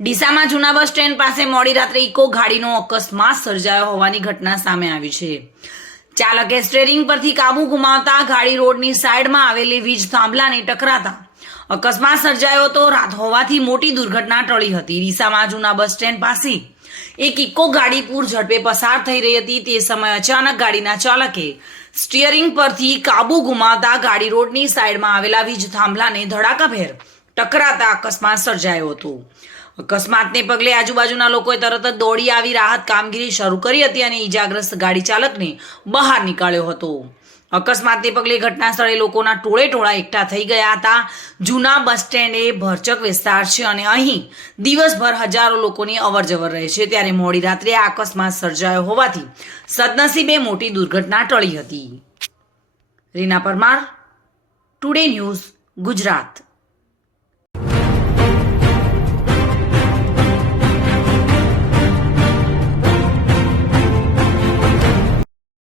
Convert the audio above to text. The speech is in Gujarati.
ડીસામાં જૂના બસ સ્ટેન્ડ પાસે મોડી રાત્રે ઇકો ગાડીનો અકસ્માત સર્જાયો હોવાની ઘટના સામે આવી છે. ચાલકે સ્ટેરિંગ પરથી કાબુ ગુમાવતા ગાડી રોડની સાઈડમાં આવેલી વીજ થાંભલાને ટકરાતા અકસ્માત સર્જાયો તો રાત હોવાથી મોટી દુર્ઘટના ટળી હતી. ડીસામાં જૂના બસ સ્ટેન્ડ પાસે એક ઇકો ગાડી પૂર ઝડપે પસાર થઈ રહી હતી. તે સમયે અચાનક ગાડીના ચાલકે સ્ટીયરિંગ પરથી કાબુ ગુમાવતા ગાડી રોડની સાઈડમાં આવેલા વીજ થાંભલાને ધડાકાભેર ટકરાતા અકસ્માત સર્જાયો હતો. અકસ્માતને પગલે આજુબાજુના લોકોએ તરત જ દોડી આવી રાહત કામગીરી શરૂ કરી હતી અને ઈજાગ્રસ્ત ગાડી ચાલકને બહાર નીકાળ્યો હતો. અકસ્માતને પગલે ઘટના સ્થળે લોકોના ટોળે ટોળા એકઠા થઈ ગયા હતા. જૂના બસ સ્ટેન્ડ એ ભરચક વિસ્તાર છે અને અહીં દિવસભર હજારો લોકોની અવરજવર રહે છે. ત્યારે મોડી રાત્રે આ અકસ્માત સર્જાયો હોવાથી સદનસીબે મોટી દુર્ઘટના ટળી હતી. Reena Parmar, Today News Gujarat.